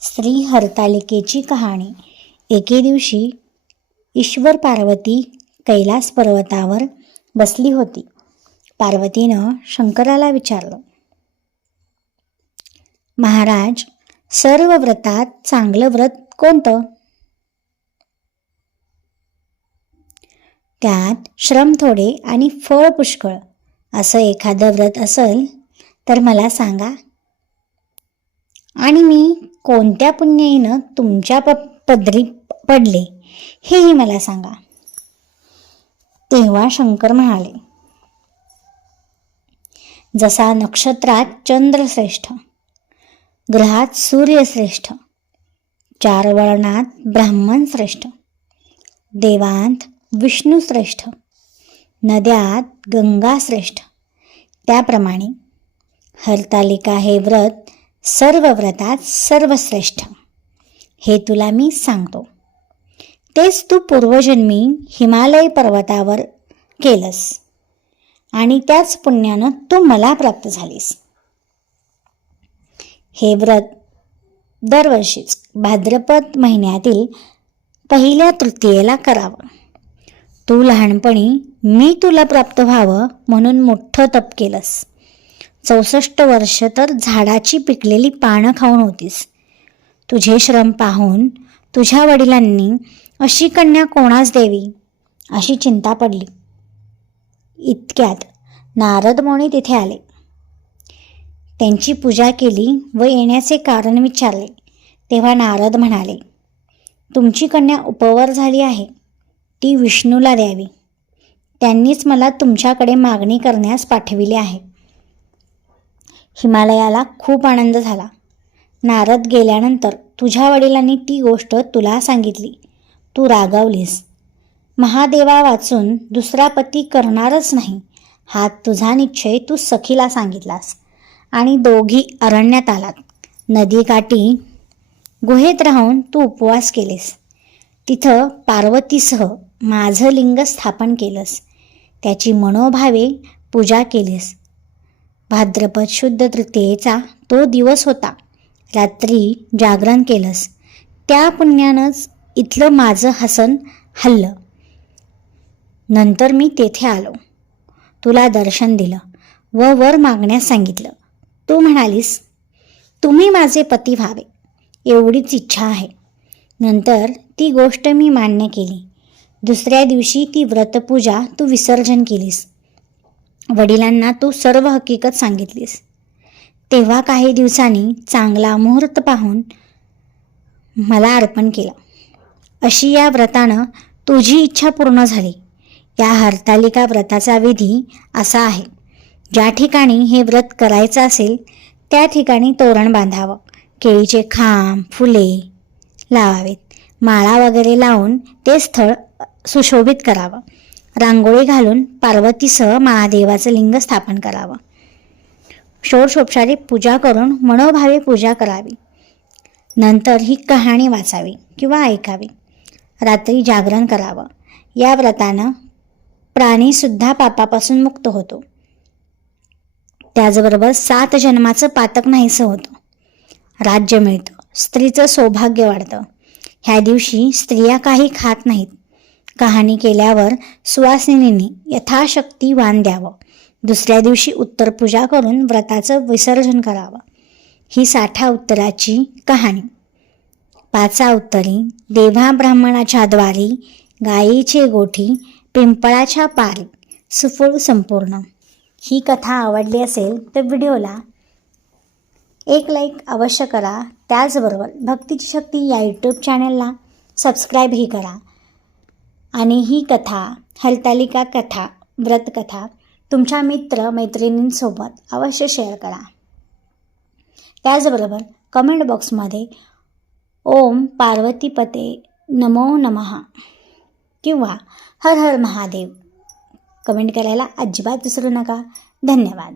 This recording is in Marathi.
श्री हरतालिकेची कहाणी. एके दिवशी ईश्वर पार्वती कैलास पर्वतावर बसली होती. पार्वतीनं शंकराला विचारलं महाराज सर्व व्रतात चांगलं व्रत कोणतं? त्यात श्रम थोडे आणि फळ पुष्कळ. असं एखादं व्रत असेल तर मला सांगा. आणि मी कोणत्या पुण्याईनं तुमच्या प पदरी पडले हेही मला सांगा. तेव्हा शंकर म्हणाले जसा नक्षत्रात चंद्र श्रेष्ठ ग्रहात सूर्यश्रेष्ठ चार वर्णात ब्राह्मण श्रेष्ठ देवांत विष्णू श्रेष्ठ नद्यात गंगा श्रेष्ठ त्याप्रमाणे हरतालिका हे व्रत सर्व व्रतात सर्वश्रेष्ठ. हे तुला मी सांगतो. तेच तू पूर्वजन्मी हिमालय पर्वतावर केलंस आणि त्याच पुण्यानं तू मला प्राप्त झालीस. हे व्रत दरवर्षीच भाद्रपद महिन्यातील पहिल्या तृतीयेला करावं. तू लहानपणी मी तुला प्राप्त व्हावं म्हणून मोठं तप केलंस. चौसष्ट वर्ष तर झाडाची पिकलेली पानं खाऊन होतीस. तुझे श्रम पाहून तुझ्या वडिलांनी अशी कन्या कोणास देवी अशी चिंता पडली. इतक्यात नारद मुनी तिथे आले. त्यांची पूजा केली व येण्याचे कारण विचारले. तेव्हा नारद म्हणाले तुमची कन्या उपवर झाली आहे. ती विष्णूला द्यावी. त्यांनीच मला तुमच्याकडे मागणी करण्यास पाठविले आहे. हिमालयाला खूप आनंद झाला. नारद गेल्यानंतर तुझ्या वडिलांनी ती गोष्ट तुला सांगितली. तू रागावलीस. महादेवा वाचून दुसरा पती करणारच नाही. हा तुझा निश्चय तू सखीला सांगितलास. आणि दोघी अरण्यात आलात. नदीकाठी गुहेत राहून तू उपवास केलेस. तिथं पार्वतीसह माझं लिंग स्थापन केलंस. त्याची मनोभावे पूजा केलीस. भाद्रपद शुद्ध तृतीयेचा तो दिवस होता. रात्री जागरण केलंस. त्या पुण्यानंच इथलं माझं हसन हल्लं. नंतर मी तेथे आलो. तुला दर्शन दिलं व वर मागण्यास सांगितलं. तू म्हणालीस तुम्ही माझे पती व्हावे. एवढीच इच्छा आहे. नंतर ती गोष्ट मी मान्य केली. दुसऱ्या दिवशी ती व्रतपूजा तू विसर्जन केलीस. वडिलांना तू सर्व हकीकत सांगितलीस. तेव्हा काही दिवसांनी चांगला मुहूर्त पाहून मला अर्पण केलं. अशी या व्रतानं तुझी इच्छा पूर्ण झाली. या हरतालिका व्रताचा विधी असा आहे. ज्या ठिकाणी हे व्रत करायचं असेल त्या ठिकाणी तोरण बांधावं. केळीचे खांब फुले लावावेत. माळा वगैरे लावून ते स्थळ सुशोभित करावं. रांगोळी घालून पार्वतीसह महादेवाचं लिंग स्थापन करावं. षोडशोपचारी पूजा करून मनोभावे पूजा करावी. नंतर ही कहाणी वाचावी किंवा ऐकावी. रात्री जागरण करावं. या व्रतानं प्राणीसुद्धा पापापासून मुक्त होतो. त्याचबरोबर सात जन्माचं पातक नाहीसं होतं. राज्य मिळतं. स्त्रीचं सौभाग्य वाढतं. ह्या दिवशी स्त्रिया काही खात नाहीत. कहाणी केल्यावर सुवासिनींनी यथाशक्ती वाण द्यावं. दुसऱ्या दिवशी उत्तर पूजा करून व्रताचं विसर्जन करावं. ही साठा उत्तराची कहाणी. पाचा उत्तरी देवा ब्राह्मणाच्या द्वारी गायीचे गोठी पिंपळाच्या पारी सुफळ संपूर्ण. ही कथा आवडली असेल तर व्हिडिओला एक लाईक अवश्य करा. त्याचबरोबर भक्तीची शक्ती या यूट्यूब चॅनलला सबस्क्राईबही करा. आणि ही कथा हरतालिका कथा व्रतकथा तुमच्या मित्र मैत्रिणींसोबत अवश्य शेअर करा. त्याचबरोबर कमेंट बॉक्समध्ये ओम पार्वतीपते नमो नमः किंवा हर हर महादेव. कमेंट करायला अजिबात विसरू नका. धन्यवाद.